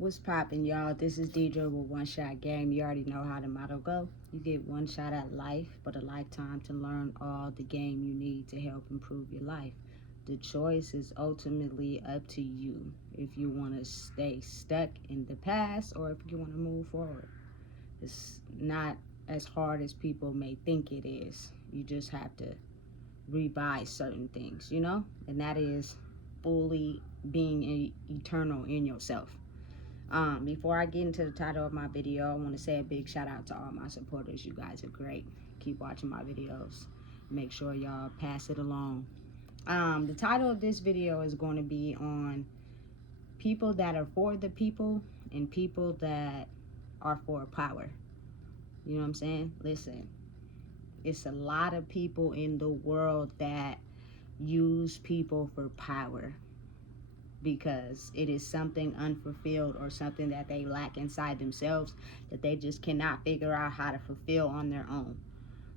What's poppin', y'all? This is Deidre with One Shot Game. You already know how the motto go. You get one shot at life, but a lifetime to learn all the game you need to help improve your life. The choice is ultimately up to you if you want to stay stuck in the past or if you want to move forward. It's not as hard as people may think it is. You just have to revise certain things, and that is fully being eternal in yourself. Before I get into the title of my video, I want to say a big shout out to all my supporters. You guys are great. Keep watching my videos. Make sure y'all pass it along. The title of this video is going to be on people that are for the people and people that are for power. You know what I'm saying? Listen, it's a lot of people in the world that use people for power because it is something unfulfilled or something that they lack inside themselves that they just cannot figure out how to fulfill on their own.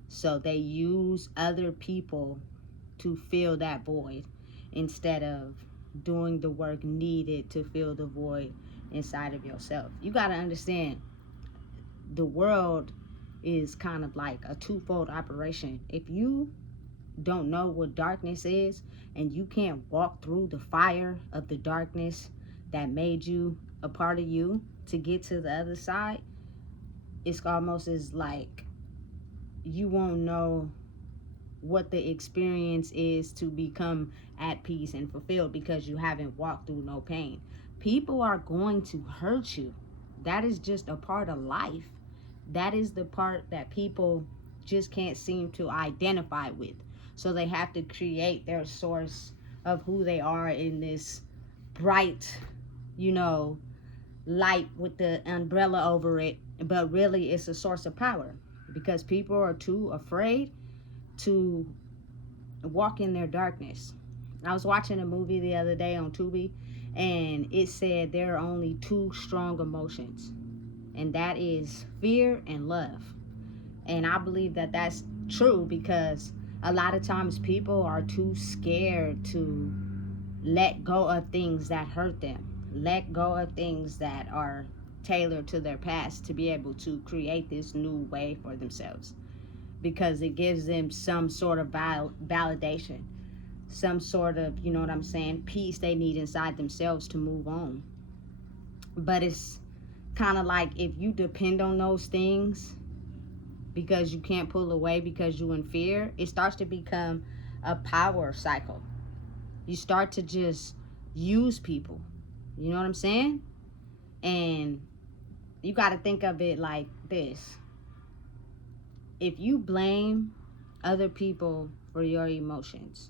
So they use other people to fill that void instead of doing the work needed to fill the void inside of yourself. You got to understand, the world is kind of like a twofold operation. If you don't know what darkness is and you can't walk through the fire of the darkness that made you a part of you to get to the other side, it's almost as like you won't know what the experience is to become at peace and fulfilled because you haven't walked through no pain. People are going to hurt you. That is just a part of life. That is the part that people just can't seem to identify with. So they have to create their source of who they are in this bright, light with the umbrella over it. But really, it's a source of power because people are too afraid to walk in their darkness. I was watching a movie the other day on Tubi, and it said there are only two strong emotions, and that is fear and love. And I believe that that's true because a lot of times people are too scared to let go of things that hurt them, let go of things that are tailored to their past to be able to create this new way for themselves because it gives them some sort of validation, some sort of, you know what I'm saying, peace they need inside themselves to move on. But it's kind of like if you depend on those things because you can't pull away because you in fear, it starts to become a power cycle. You start to just use people. You know what I'm saying? And you got to think of it like this. If you blame other people for your emotions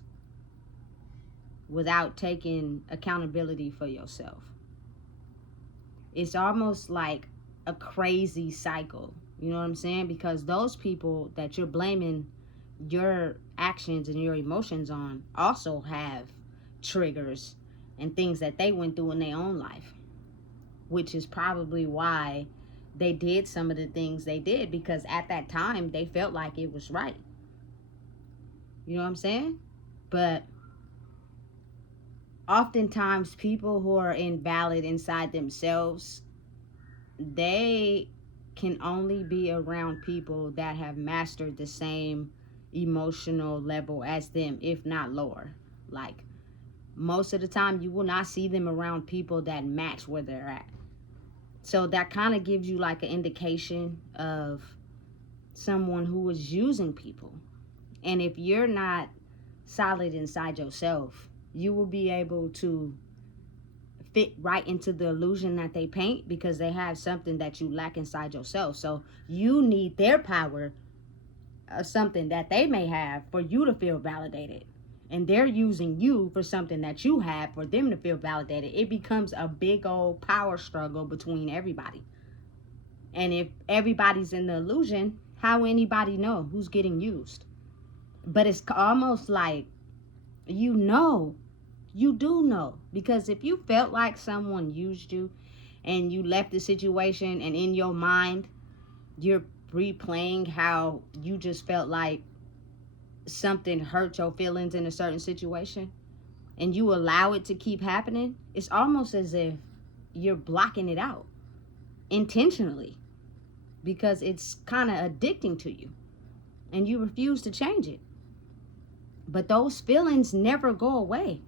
without taking accountability for yourself, it's almost like a crazy cycle. You know what I'm saying? Because those people that you're blaming your actions and your emotions on also have triggers and things that they went through in their own life, which is probably why they did some of the things they did, because at that time they felt like it was right. You know what I'm saying? But oftentimes people who are invalid inside themselves, they can only be around people that have mastered the same emotional level as them, if not lower. Like, most of the time you will not see them around people that match where they're at. So that kind of gives you like an indication of someone who is using people. And if you're not solid inside yourself, you will be able to fit right into the illusion that they paint because they have something that you lack inside yourself. So you need their power of something that they may have for you to feel validated. And they're using you for something that you have for them to feel validated. It becomes a big old power struggle between everybody. And if everybody's in the illusion, how will anybody know who's getting used? But it's almost like you do know, because if you felt like someone used you and you left the situation and in your mind you're replaying how you just felt like something hurt your feelings in a certain situation and you allow it to keep happening, it's almost as if you're blocking it out intentionally because it's kind of addicting to you and you refuse to change it. But those feelings never go away.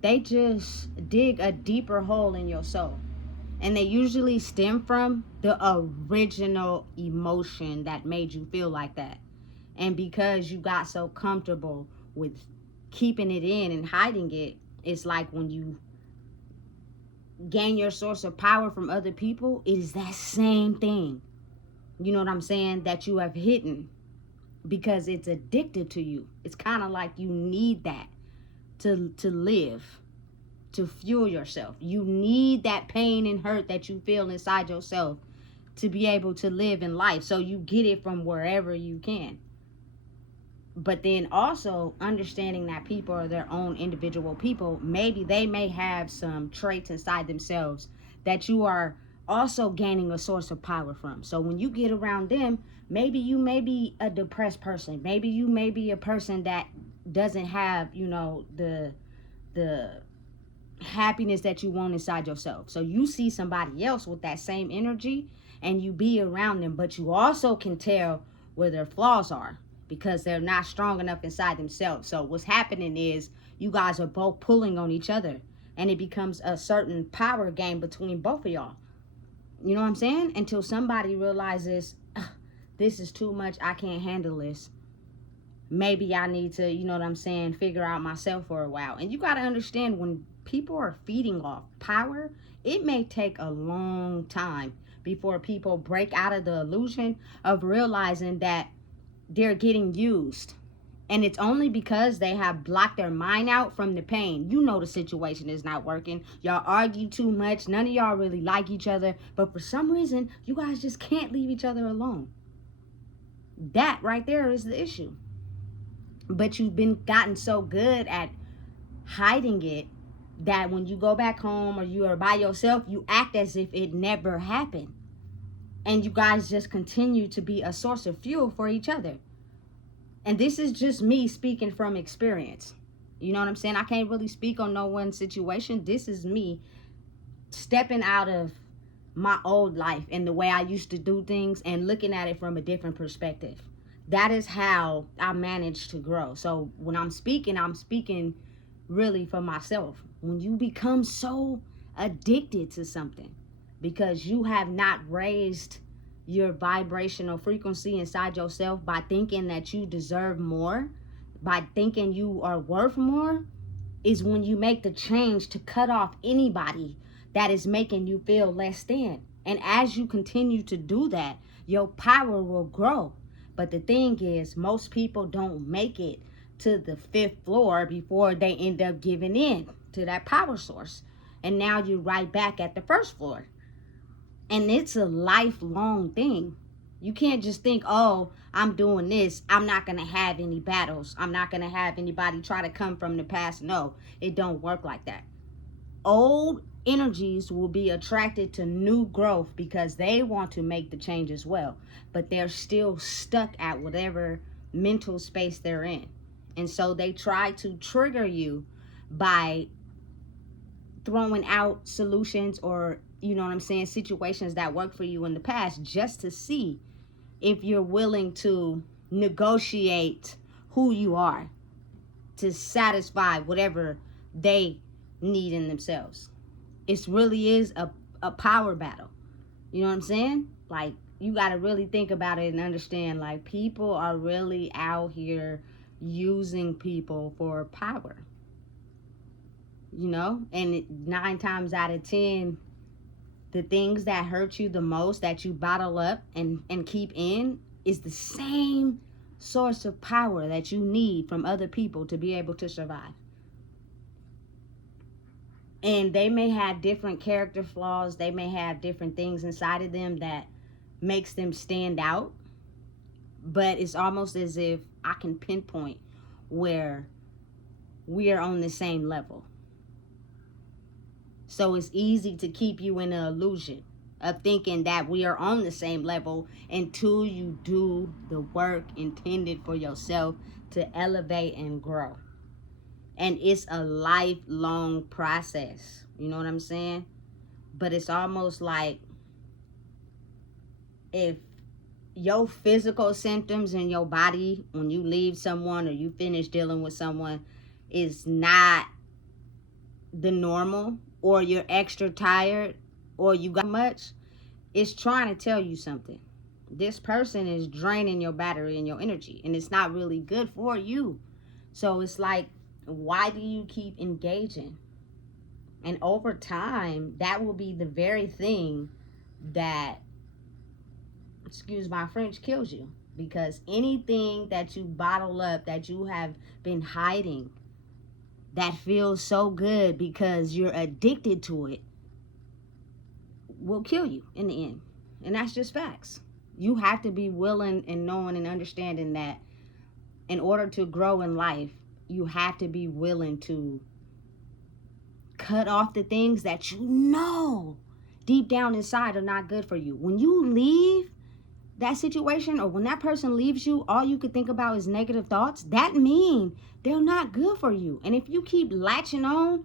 They just dig a deeper hole in your soul. And they usually stem from the original emotion that made you feel like that. And because you got so comfortable with keeping it in and hiding it, it's like when you gain your source of power from other people, it is that same thing. You know what I'm saying? That you have hidden because it's addicted to you. It's kind of like you need that to live, to fuel yourself. You need that pain and hurt that you feel inside yourself to be able to live in life. So you get it from wherever you can. But then also understanding that people are their own individual people. Maybe they may have some traits inside themselves that you are also gaining a source of power from. So when you get around them, maybe you may be a depressed person. Maybe you may be a person that doesn't have, the happiness that you want inside yourself. So you see somebody else with that same energy and you be around them, but you also can tell where their flaws are because they're not strong enough inside themselves. So what's happening is you guys are both pulling on each other and it becomes a certain power game between both of y'all. You know what I'm saying? Until somebody realizes, this is too much, I can't handle this. Maybe I need to, you know what I'm saying, figure out myself for a while. And you got to understand, when people are feeding off power, it may take a long time before people break out of the illusion of realizing that they're getting used. And it's only because they have blocked their mind out from the pain. You know the situation is not working. Y'all argue too much. None of y'all really like each other. But for some reason, you guys just can't leave each other alone. That right there is the issue. But you've gotten so good at hiding it that when you go back home or you are by yourself, you act as if it never happened. And you guys just continue to be a source of fuel for each other. And this is just me speaking from experience. You know what I'm saying? I can't really speak on no one situation. This is me stepping out of my old life and the way I used to do things and looking at it from a different perspective. That is how I managed to grow. So when I'm speaking really for myself. When you become so addicted to something because you have not raised your vibrational frequency inside yourself by thinking that you deserve more, by thinking you are worth more, is when you make the change to cut off anybody that is making you feel less than. And as you continue to do that, your power will grow. But the thing is, most people don't make it to the 5th floor before they end up giving in to that power source. And now you're right back at the 1st floor. And it's a lifelong thing. You can't just think, oh, I'm doing this, I'm not going to have any battles. I'm not going to have anybody try to come from the past. No, it don't work like that. Old energies will be attracted to new growth because they want to make the change as well. But they're still stuck at whatever mental space they're in. And so they try to trigger you by throwing out solutions or, you know what I'm saying, situations that worked for you in the past just to see if you're willing to negotiate who you are to satisfy whatever they need in themselves. It really is a power battle. You know what I'm saying? Like, you got to really think about it and understand, like, people are really out here using people for power. You know? And 9 times out of 10, the things that hurt you the most, that you bottle up and keep in, is the same source of power that you need from other people to be able to survive. And they may have different character flaws. They may have different things inside of them that makes them stand out. But it's almost as if I can pinpoint where we are on the same level. So it's easy to keep you in an illusion of thinking that we are on the same level until you do the work intended for yourself to elevate and grow. And it's a lifelong process. You know what I'm saying? But it's almost like if your physical symptoms in your body when you leave someone or you finish dealing with someone is not the normal, or you're extra tired, or you got much, it's trying to tell you something. This person is draining your battery and your energy, and it's not really good for you. So it's like, why do you keep engaging? And over time, that will be the very thing that, excuse my French, kills you. Because anything that you bottle up, that you have been hiding, that feels so good because you're addicted to it, will kill you in the end. And that's just facts. You have to be willing and knowing and understanding that in order to grow in life, you have to be willing to cut off the things that you know deep down inside are not good for you. When you leave that situation, or when that person leaves you, all you could think about is negative thoughts. That means they're not good for you. And if you keep latching on,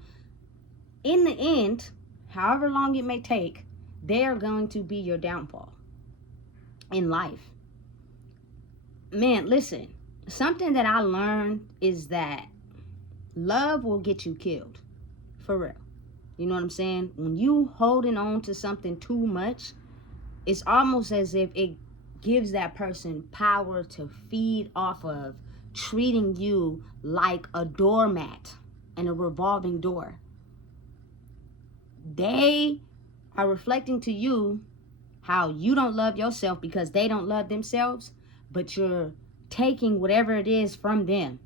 in the end, however long it may take, they are going to be your downfall in life. Man, listen, something that I learned is that love will get you killed. For real. You know what I'm saying? When you holding on to something too much, it's almost as if it gives that person power to feed off of, treating you like a doormat and a revolving door. They are reflecting to you how you don't love yourself because they don't love themselves, but you're taking whatever it is from them.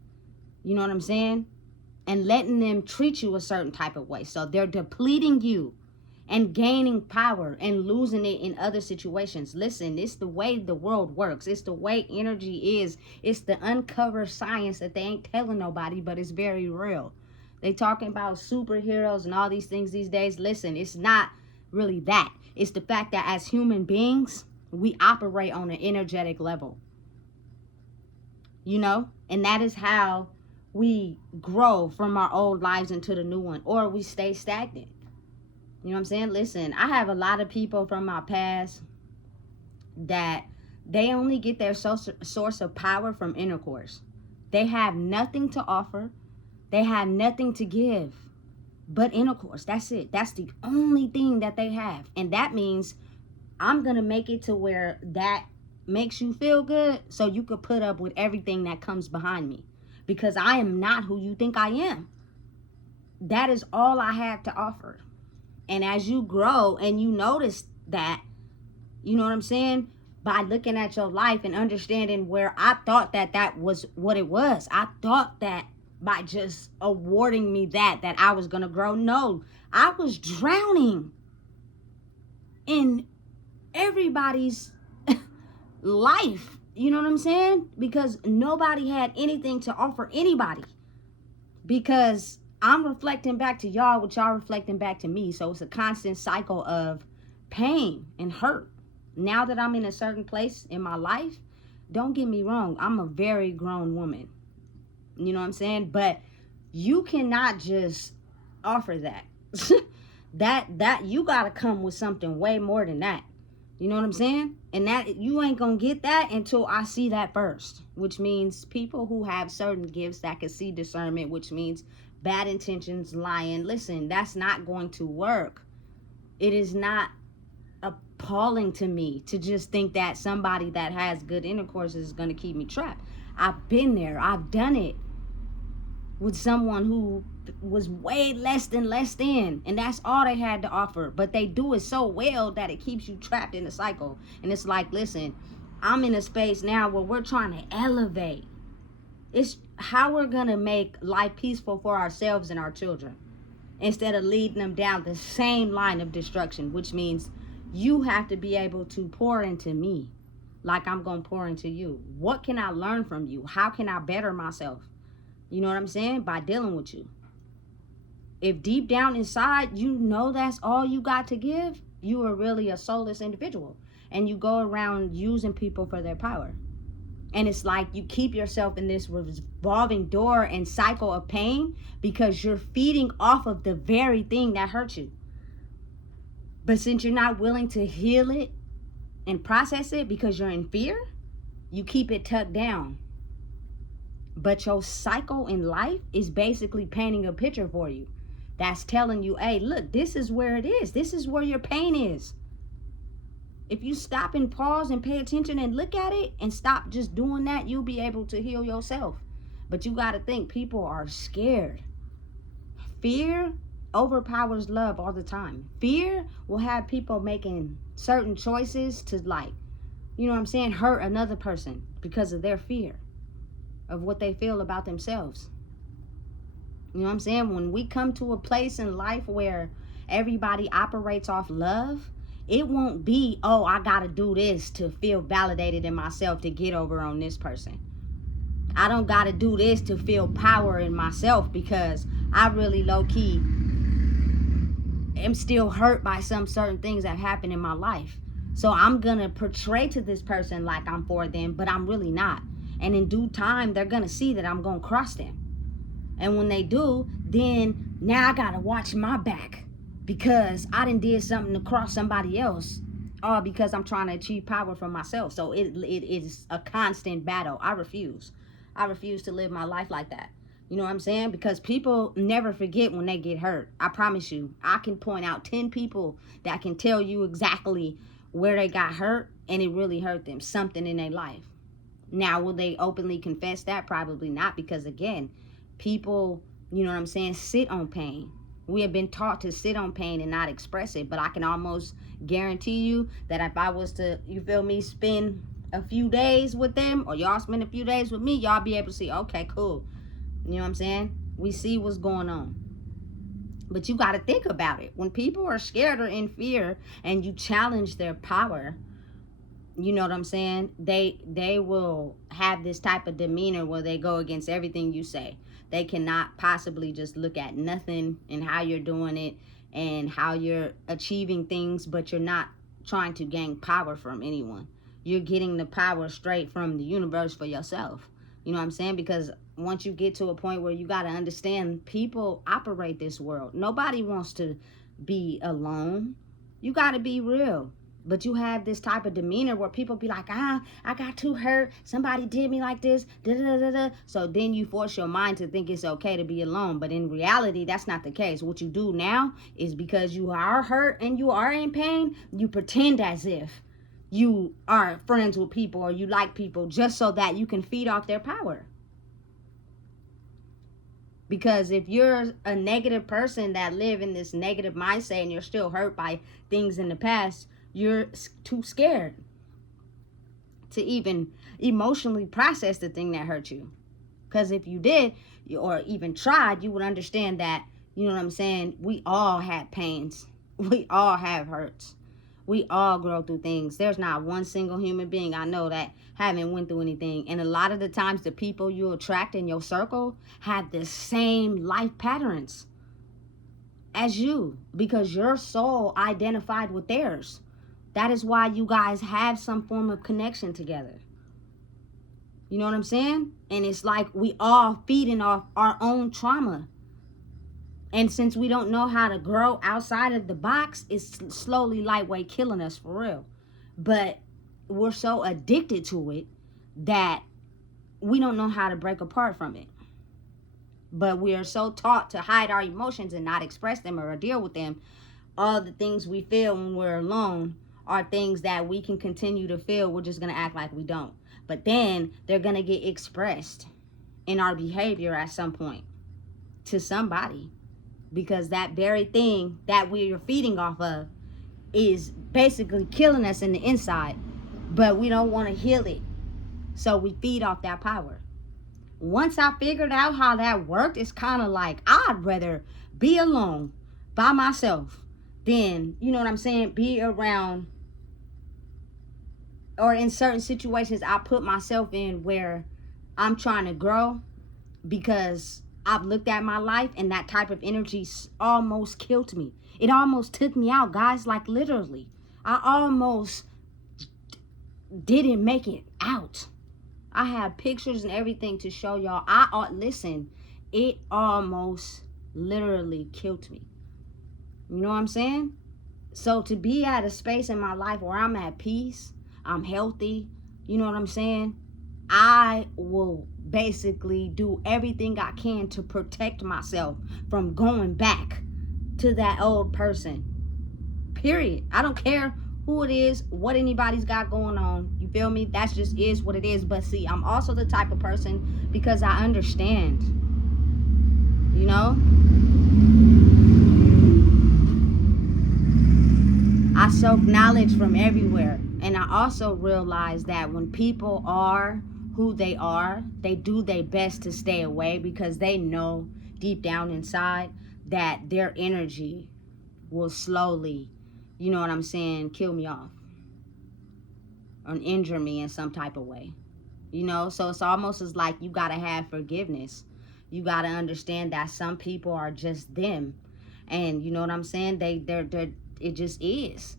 You know what I'm saying? And letting them treat you a certain type of way. So they're depleting you and gaining power and losing it in other situations. Listen, it's the way the world works. It's the way energy is. It's the uncovered science that they ain't telling nobody, but it's very real. They talking about superheroes and all these things these days. Listen, it's not really that. It's the fact that as human beings, we operate on an energetic level. You know? And that is how we grow from our old lives into the new one, or we stay stagnant. You know what I'm saying? Listen, I have a lot of people from my past that they only get their source of power from intercourse. They have nothing to offer. They have nothing to give but intercourse. That's it. That's the only thing that they have. And that means I'm going to make it to where that makes you feel good so you could put up with everything that comes behind me. Because I am not who you think I am. That is all I have to offer. And as you grow and you notice that, you know what I'm saying? By looking at your life and understanding where I thought that that was what it was. I thought that by just awarding me that I was going to grow. No, I was drowning in everybody's life. You know what I'm saying? Because nobody had anything to offer anybody. Because I'm reflecting back to y'all what y'all reflecting back to me. So it's a constant cycle of pain and hurt. Now that I'm in a certain place in my life, don't get me wrong, I'm a very grown woman. You know what I'm saying? But you cannot just offer that. that you got to come with something way more than that. You know what I'm saying? And that you ain't going to get that until I see that first, which means people who have certain gifts that can see discernment, which means bad intentions, lying. Listen, that's not going to work. It is not appalling to me to just think that somebody that has good intercourse is going to keep me trapped. I've been there. I've done it with someone who was way less than, and that's all they had to offer. But they do it so well that it keeps you trapped in a cycle. And it's like, listen, I'm in a space now where we're trying to elevate. It's how we're going to make life peaceful for ourselves and our children instead of leading them down the same line of destruction, which means you have to be able to pour into me like I'm going to pour into you. What can I learn from you? How can I better myself? You know what I'm saying? By dealing with you. If deep down inside, you know that's all you got to give, you are really a soulless individual. And you go around using people for their power. And it's like you keep yourself in this revolving door and cycle of pain because you're feeding off of the very thing that hurt you. But since you're not willing to heal it and process it because you're in fear, you keep it tucked down. But your cycle in life is basically painting a picture for you that's telling you, hey, look, this is where it is. This is where your pain is. If you stop and pause and pay attention and look at it and stop just doing that, you'll be able to heal yourself. But you got to think, people are scared. Fear overpowers love all the time. Fear will have people making certain choices to, like, you know what I'm saying, hurt another person because of their fear of what they feel about themselves. You know what I'm saying? When we come to a place in life where everybody operates off love, it won't be, oh, I gotta do this to feel validated in myself to get over on this person. I don't gotta do this to feel power in myself because I really low-key am still hurt by some certain things that happen in my life. So I'm gonna portray to this person like I'm for them, but I'm really not. And in due time, they're gonna see that I'm gonna cross them. And when they do, then now I gotta watch my back because I done did something to cross somebody else, all because I'm trying to achieve power for myself. So it is a constant battle. I refuse to live my life like that. You know what I'm saying? Because people never forget when they get hurt. I promise you. I can point out 10 people that can tell you exactly where they got hurt and it really hurt them, something in their life. Now, will they openly confess that? Probably not, because again, people, you know what I'm saying, sit on pain. We have been taught to sit on pain and not express it. But I can almost guarantee you that if I was to, you feel me, spend a few days with them, or y'all spend a few days with me, y'all be able to see, okay, cool. You know what I'm saying? We see what's going on. But you got to think about it. When people are scared or in fear and you challenge their power, you know what I'm saying, they will have this type of demeanor where they go against everything you say. They cannot possibly just look at nothing and how you're doing it and how you're achieving things, but you're not trying to gain power from anyone. You're getting the power straight from the universe for yourself. You know what I'm saying? Because once you get to a point where you got to understand, people operate this world. Nobody wants to be alone. You got to be real. But you have this type of demeanor where people be like, I got too hurt. Somebody did me like this. Da, da, da, da. So then you force your mind to think it's okay to be alone. But in reality, that's not the case. What you do now is, because you are hurt and you are in pain, you pretend as if you are friends with people or you like people just so that you can feed off their power. Because if you're a negative person that live in this negative mindset and you're still hurt by things in the past, you're too scared to even emotionally process the thing that hurt you. Because if you did, or even tried, you would understand that, you know what I'm saying, we all had pains. We all have hurts. We all grow through things. There's not one single human being I know that haven't went through anything. And a lot of the times, the people you attract in your circle have the same life patterns as you, because your soul identified with theirs. That is why you guys have some form of connection together. You know what I'm saying? And it's like we all feeding off our own trauma. And since we don't know how to grow outside of the box, it's slowly lightweight killing us for real. But we're so addicted to it that we don't know how to break apart from it. But we are so taught to hide our emotions and not express them or deal with them. All the things we feel when we're alone are things that we can continue to feel. We're just going to act like we don't. But then they're going to get expressed in our behavior at some point to somebody. Because that very thing that we are feeding off of is basically killing us in the inside. But we don't want to heal it. So we feed off that power. Once I figured out how that worked, it's kind of like I'd rather be alone by myself than, you know what I'm saying, be around, or in certain situations I put myself in where I'm trying to grow, because I've looked at my life and that type of energy almost killed me. It almost took me out, guys, like literally. I almost didn't make it out. I have pictures and everything to show y'all. Listen, it almost literally killed me. You know what I'm saying? So to be at a space in my life where I'm at peace, I'm healthy, you know what I'm saying? I will basically do everything I can to protect myself from going back to that old person. Period. I don't care who it is, what anybody's got going on. You feel me? That's just is what it is. But see, I'm also the type of person, because I understand, you know? I soak knowledge from everywhere. And I also realize that when people are who they are, they do their best to stay away, because they know deep down inside that their energy will slowly, you know what I'm saying, kill me off or injure me in some type of way. You know, so it's almost as like you got to have forgiveness. You got to understand that some people are just them. And you know what I'm saying? They're it just is,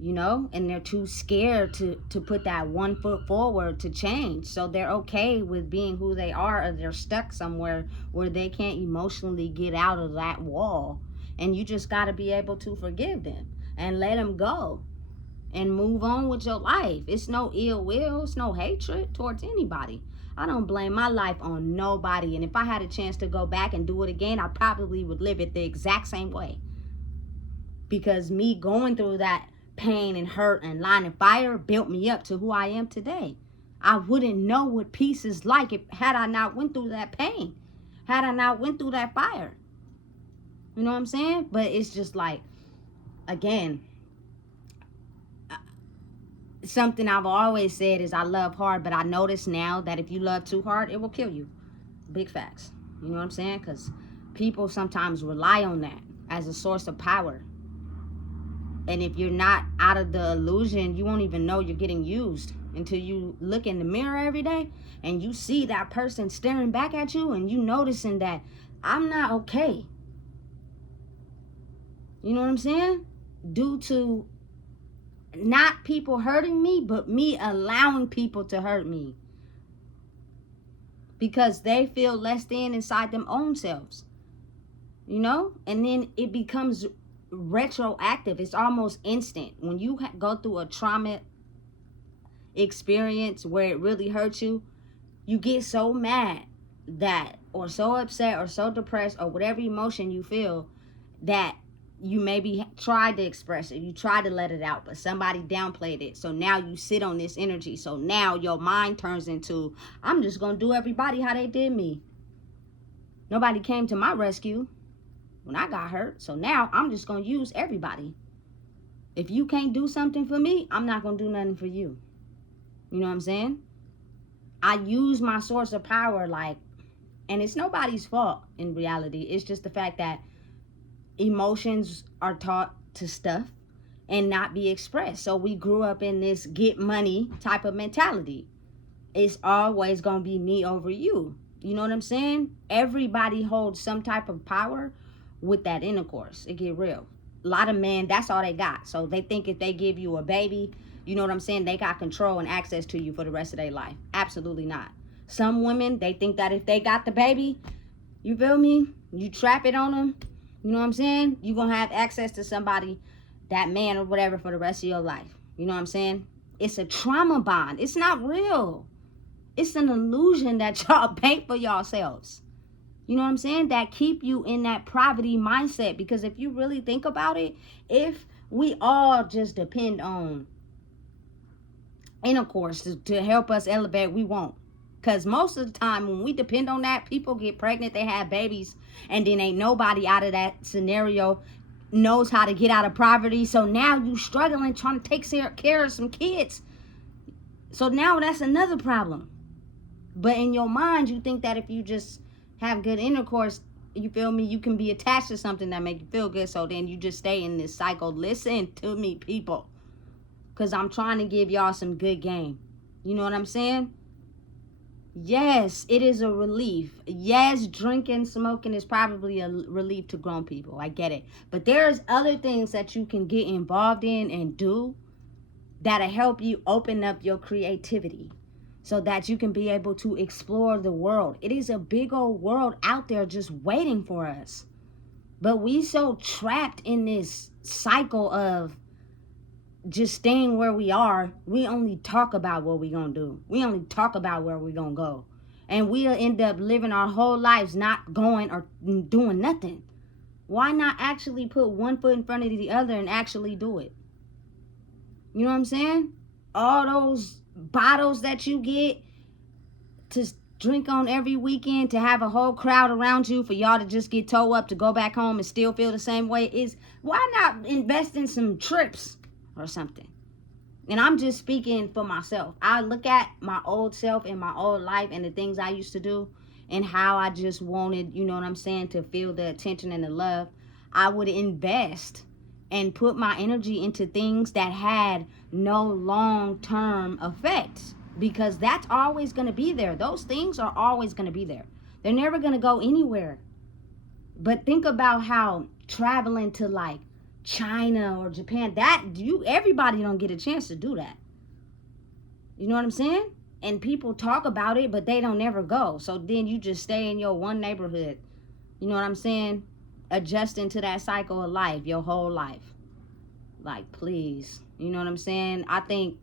you know, and they're too scared to put that 1 foot forward to change. So they're okay with being who they are, or they're stuck somewhere where they can't emotionally get out of that wall. And you just got to be able to forgive them and let them go and move on with your life. It's no ill will, it's no hatred towards anybody. I don't blame my life on nobody. And if I had a chance to go back and do it again, I probably would live it the exact same way. Because me going through that pain and hurt and line of fire built me up to who I am today. I wouldn't know what peace is like if had I not went through that pain, had I not went through that fire. You know what I'm saying? But it's just like, again, something I've always said is I love hard, but I notice now that if you love too hard, it will kill you. Big facts. You know what I'm saying? Because people sometimes rely on that as a source of power. And if you're not out of the illusion, you won't even know you're getting used until you look in the mirror every day and you see that person staring back at you and you noticing that I'm not okay. You know what I'm saying? Due to not people hurting me, but me allowing people to hurt me. Because they feel less than inside them own selves. You know? And then it becomes retroactive. It's almost instant. When you go through a trauma experience where it really hurts you, you get so mad that, or so upset, or so depressed, or whatever emotion you feel, that you maybe tried to express it, you tried to let it out, but somebody downplayed it. So now you sit on this energy. So now your mind turns into, I'm just gonna do everybody how they did me. Nobody came to my rescue when I got hurt, so now I'm just gonna use everybody. If you can't do something for me, I'm not gonna do nothing for you. You know what I'm saying? I use my source of power, like, and it's nobody's fault in reality. It's just the fact that emotions are taught to stuff and not be expressed. So we grew up in this get money type of mentality. It's always gonna be me over you. You know what I'm saying? Everybody holds some type of power with that intercourse. It get real. A lot of men, that's all they got. So they think if they give you a baby, you know what I'm saying, they got control and access to you for the rest of their life. Absolutely not. Some women, they think that if they got the baby, you feel me, you trap it on them, you know what I'm saying, you're going to have access to somebody, that man or whatever, for the rest of your life. You know what I'm saying? It's a trauma bond. It's not real. It's an illusion that y'all paint for yourselves. You know what I'm saying? That keep you in that poverty mindset. Because if you really think about it, if we all just depend on intercourse to help us elevate, we won't. Because most of the time when we depend on that, people get pregnant, they have babies, and then ain't nobody out of that scenario knows how to get out of poverty. So now you struggling trying to take care of some kids. So now that's another problem. But in your mind, you think that if you just have good intercourse, you feel me, you can be attached to something that make you feel good. So then you just stay in this cycle. Listen to me, people, because I'm trying to give y'all some good game. You know what I'm saying? Yes, it is a relief. Yes, drinking, smoking is probably a relief to grown people. I get it. But there's other things that you can get involved in and do that'll help you open up your creativity so that you can be able to explore the world. It is a big old world out there just waiting for us. But we so trapped in this cycle of just staying where we are. We only talk about what we gonna do. We only talk about where we gonna go. And we'll end up living our whole lives not going or doing nothing. Why not actually put one foot in front of the other and actually do it? You know what I'm saying? All those bottles that you get to drink on every weekend, to have a whole crowd around you for y'all to just get towed up to go back home and still feel the same way, is why not invest in some trips or something? And I'm just speaking for myself. I look at my old self and my old life and the things I used to do and how I just wanted, you know what I'm saying, to feel the attention and the love. I would invest and put my energy into things that had no long-term effects, because that's always going to be there. Those things are always going to be there. They're never going to go anywhere. But think about how traveling to like China or Japan, everybody don't get a chance to do that. You know what I'm saying? And people talk about it, but they don't ever go. So then you just stay in your one neighborhood. You know what I'm saying? Adjusting to that cycle of life your whole life. Like, please. You know what I'm saying? I think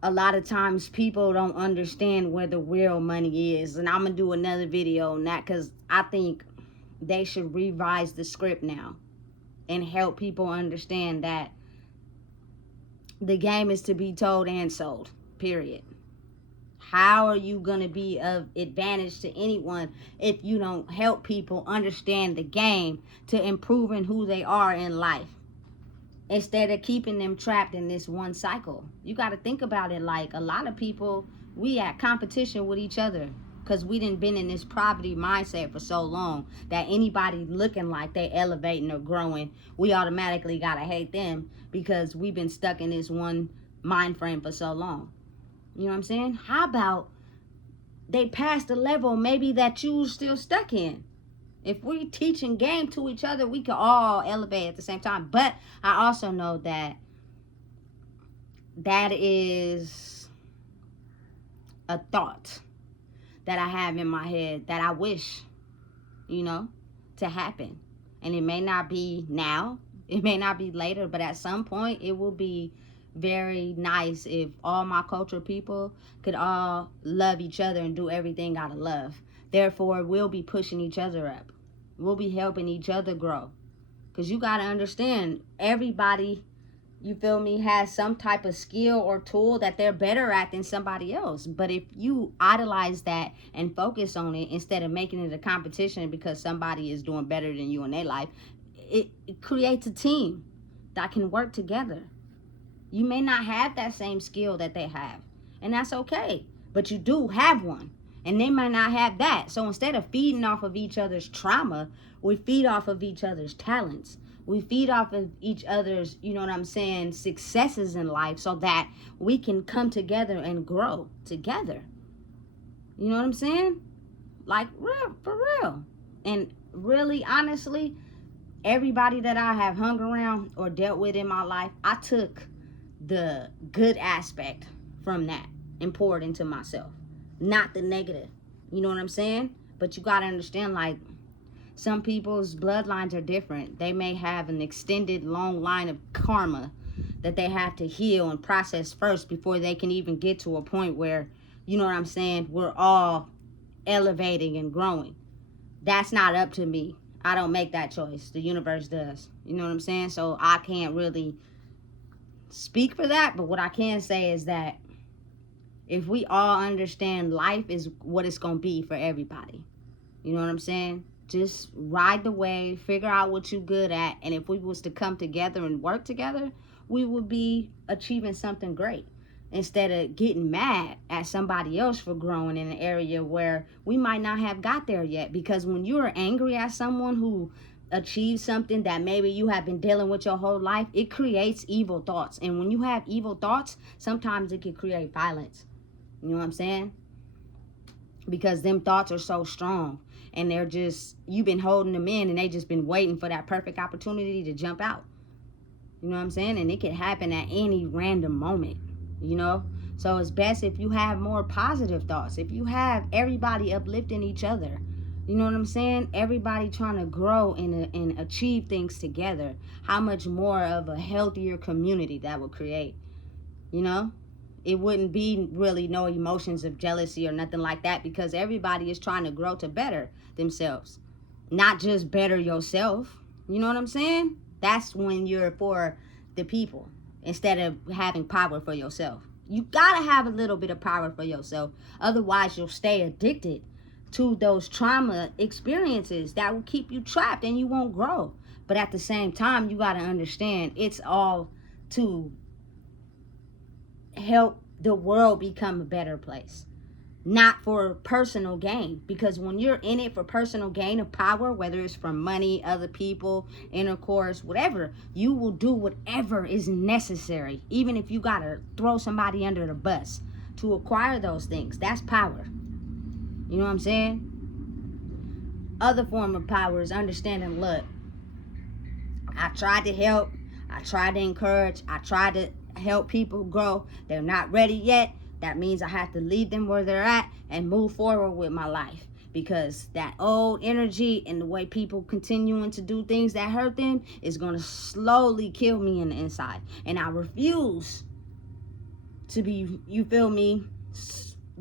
a lot of times people don't understand where the real money is. And I'm going to do another video on that, because I think they should revise the script now and help people understand that the game is to be told and sold, period. How are you going to be of advantage to anyone if you don't help people understand the game to improving who they are in life, instead of keeping them trapped in this one cycle? You got to think about it. Like, a lot of people, we at competition with each other because we done been in this poverty mindset for so long that anybody looking like they elevating or growing, we automatically got to hate them because we've been stuck in this one mind frame for so long. You know what I'm saying? How about they pass the level maybe that you still stuck in? If we teaching game to each other, we can all elevate at the same time. But I also know that that is a thought that I have in my head that I wish, to happen. And it may not be now, it may not be later, but at some point it will be very nice if all my culture people could all love each other and do everything out of love. Therefore, we'll be pushing each other up. We'll be helping each other grow. Because you got to understand, everybody, you feel me, has some type of skill or tool that they're better at than somebody else. But if you idolize that and focus on it instead of making it a competition because somebody is doing better than you in their life, it creates a team that can work together. You may not have that same skill that they have, and that's okay. But you do have one, and they might not have that. So instead of feeding off of each other's trauma, we feed off of each other's talents. We feed off of each other's, successes in life, so that we can come together and grow together. You know what I'm saying? Like, real, for real. And really, honestly, everybody that I have hung around or dealt with in my life, I took the good aspect from that and poured into myself, not the negative. You know what I'm saying? But you got to understand, like, some people's bloodlines are different. They may have an extended long line of karma that they have to heal and process first before they can even get to a point where, you know what I'm saying, we're all elevating and growing. That's not up to me. I don't make that choice. The universe does. You know what I'm saying? So I can't really speak for that, but what I can say is that if we all understand life is what it's going to be for everybody, you know what I'm saying? Just ride the wave, figure out what you're good at, and if we was to come together and work together, we would be achieving something great instead of getting mad at somebody else for growing in an area where we might not have got there yet. Because when you're angry at someone who achieve something that maybe you have been dealing with your whole life, it creates evil thoughts. And when you have evil thoughts, sometimes it can create violence. You know what I'm saying? Because them thoughts are so strong, and they're just, you've been holding them in, and they just been waiting for that perfect opportunity to jump out. You know what I'm saying? And it can happen at any random moment, So it's best if you have more positive thoughts. If you have everybody uplifting each other, You know what I'm saying? Everybody trying to grow and achieve things together. How much more of a healthier community that would create, you know? It wouldn't be really no emotions of jealousy or nothing like that, because everybody is trying to grow to better themselves, not just better yourself. You know what I'm saying? That's when you're for the people instead of having power for yourself. You gotta have a little bit of power for yourself, otherwise you'll stay addicted to those trauma experiences that will keep you trapped and you won't grow. But at the same time, you gotta understand it's all to help the world become a better place, not for personal gain. Because when you're in it for personal gain of power, whether it's from money, other people, intercourse, whatever, you will do whatever is necessary, even if you gotta throw somebody under the bus to acquire those things. That's power. You know what I'm saying? Other form of power is understanding, look, I tried to help, I tried to encourage, I tried to help people grow. They're not ready yet. That means I have to leave them where they're at and move forward with my life. Because that old energy and the way people continuing to do things that hurt them is going to slowly kill me in the inside. And I refuse to be, you feel me,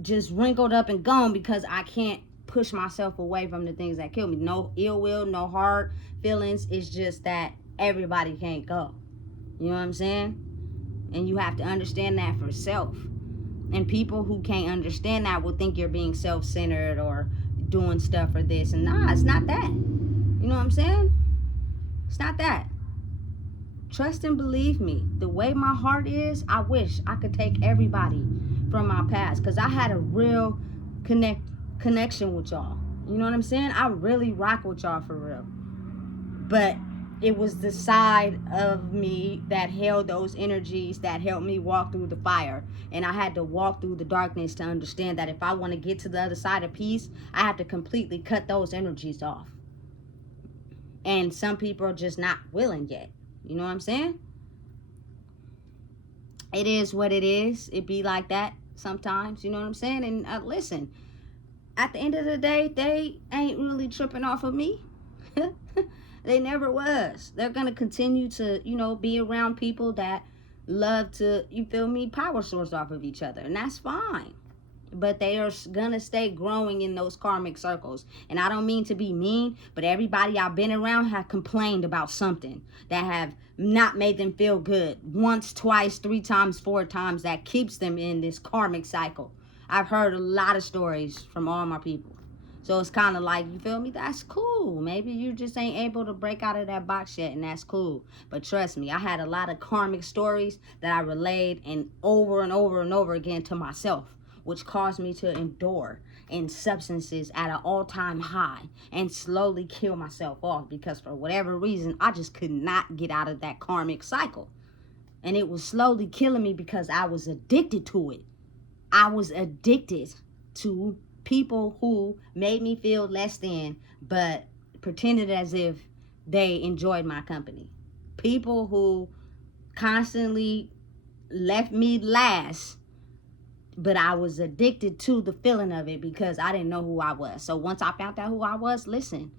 just wrinkled up and gone because I can't push myself away from the things that kill me. No ill will, no hard feelings. It's just that everybody can't go. You know what I'm saying? And you have to understand that for self. And people who can't understand that will think you're being self-centered or doing stuff for this. And nah, it's not that. You know what I'm saying? It's not that. Trust and believe me. The way my heart is, I wish I could take everybody from my past. Because I had a real connection with y'all. You know what I'm saying? I really rock with y'all for real. But it was the side of me that held those energies that helped me walk through the fire. And I had to walk through the darkness to understand that if I want to get to the other side of peace, I have to completely cut those energies off. And some people are just not willing yet. You know what I'm saying? It is what it is. It be like that sometimes. You know what I'm saying? And listen, at the end of the day, they ain't really tripping off of me. They never was. They're going to continue to, you know, be around people that love to, you feel me, power source off of each other. And that's fine. But they are going to stay growing in those karmic circles. And I don't mean to be mean, but everybody I've been around have complained about something that have not made them feel good. Once, twice, 3 times, 4 times, that keeps them in this karmic cycle. I've heard a lot of stories from all my people. So it's kind of like, you feel me? That's cool. Maybe you just ain't able to break out of that box yet, and that's cool. But trust me, I had a lot of karmic stories that I relayed and over and over again to myself, which caused me to endure in substances at an all-time high and slowly kill myself off because for whatever reason, I just could not get out of that karmic cycle. And it was slowly killing me because I was addicted to it. I was addicted to people who made me feel less than, but pretended as if they enjoyed my company. People who constantly left me last, but I was addicted to the feeling of it because I didn't know who I was. So once I found out who I was, listen,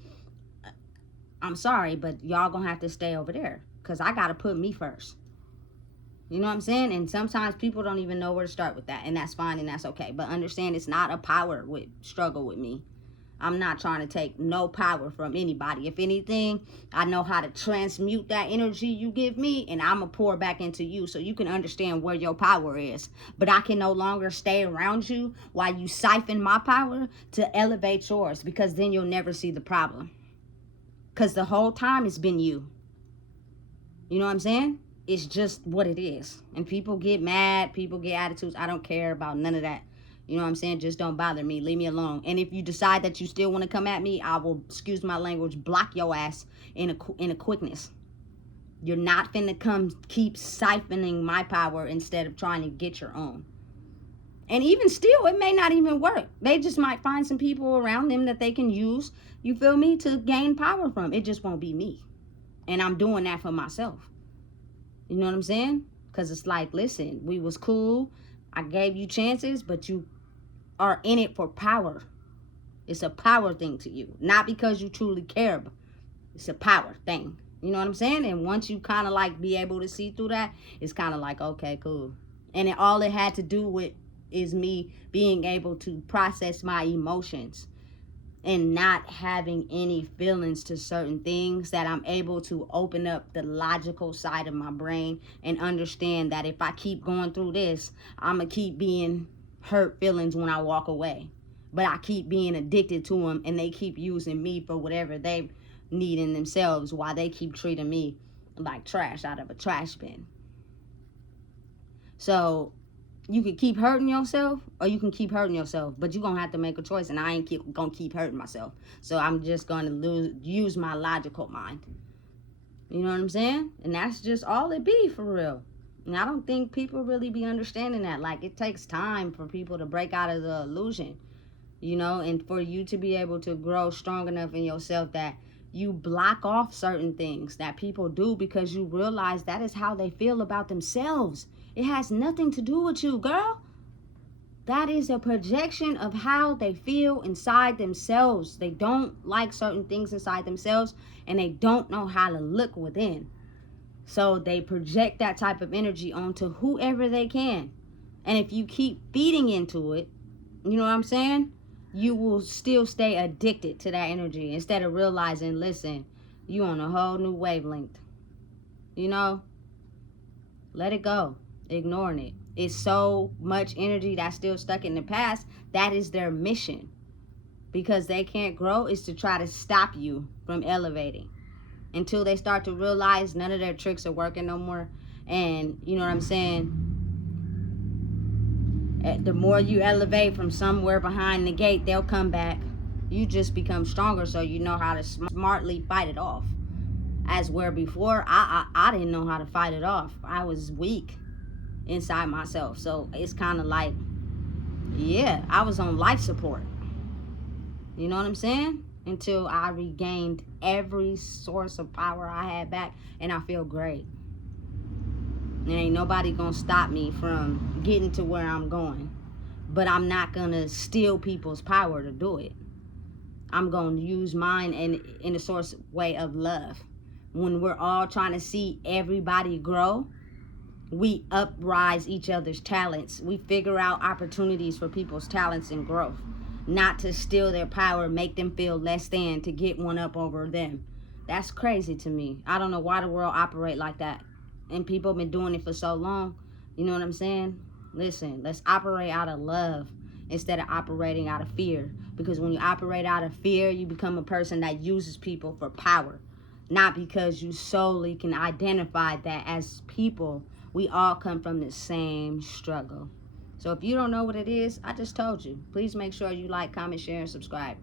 I'm sorry, but y'all gonna have to stay over there because I gotta put me first. You know what I'm saying? And sometimes people don't even know where to start with that. And that's fine and that's okay. But understand it's not a power struggle with me. I'm not trying to take no power from anybody. If anything, I know how to transmute that energy you give me. And I'm going to pour back into you so you can understand where your power is. But I can no longer stay around you while you siphon my power to elevate yours. Because then you'll never see the problem. Because the whole time it's been you. You know what I'm saying? It's just what it is. And people get mad. People get attitudes. I don't care about none of that. You know what I'm saying? Just don't bother me. Leave me alone. And if you decide that you still want to come at me, I will, excuse my language, block your ass in a quickness. You're not finna come keep siphoning my power instead of trying to get your own. And even still, it may not even work. They just might find some people around them that they can use, you feel me, to gain power from. It just won't be me. And I'm doing that for myself. You know what I'm saying? Because it's like, listen, we was cool. I gave you chances, but you are in it for power. It's a power thing to you. Not because you truly care, but it's a power thing. You know what I'm saying? And once you kind of like be able to see through that, it's kind of like, okay, cool. And all it had to do with is me being able to process my emotions and not having any feelings to certain things, that I'm able to open up the logical side of my brain and understand that if I keep going through this, I'm going to keep being hurt feelings when I walk away. But I keep being addicted to them, and they keep using me for whatever they need in themselves, while they keep treating me like trash out of a trash bin. So you can keep hurting yourself, or you can keep hurting yourself, but you're gonna have to make a choice, and I ain't gonna keep hurting myself. So I'm just gonna use my logical mind. You know what I'm saying? And that's just all it be, for real. And I don't think people really be understanding that. Like, it takes time for people to break out of the illusion, you know, and for you to be able to grow strong enough in yourself that you block off certain things that people do, because you realize that is how they feel about themselves. It has nothing to do with you, girl. That is a projection of how they feel inside themselves. They don't like certain things inside themselves, and they don't know how to look within. So they project that type of energy onto whoever they can. And if you keep feeding into it, you know what I'm saying? You will still stay addicted to that energy, instead of realizing, listen, you on a whole new wavelength. You know? Let it go. Ignoring it. It's so much energy that's still stuck in the past. That is their mission. Because they can't grow, is to try to stop you from elevating. Until they start to realize none of their tricks are working no more. And you know what I'm saying? The more you elevate from somewhere behind the gate, they'll come back. You just become stronger, so you know how to smartly fight it off. As where before, I didn't know how to fight it off. I was weak inside myself. So it's kind of like, yeah, I was on life support. You know what I'm saying? Until I regained every source of power I had back, and I feel great. And ain't nobody gonna stop me from getting to where I'm going. But I'm not gonna steal people's power to do it. I'm gonna use mine in a source way of love. When we're all trying to see everybody grow, we uprise each other's talents. We figure out opportunities for people's talents and growth. Not to steal their power, make them feel less than, to get one up over them. That's crazy to me. I don't know why the world operate like that. And people have been doing it for so long. You know what I'm saying? Listen, let's operate out of love instead of operating out of fear. Because when you operate out of fear, you become a person that uses people for power. Not because you solely can identify that as people, we all come from the same struggle. So if you don't know what it is, I just told you. Please make sure you like, comment, share, and subscribe.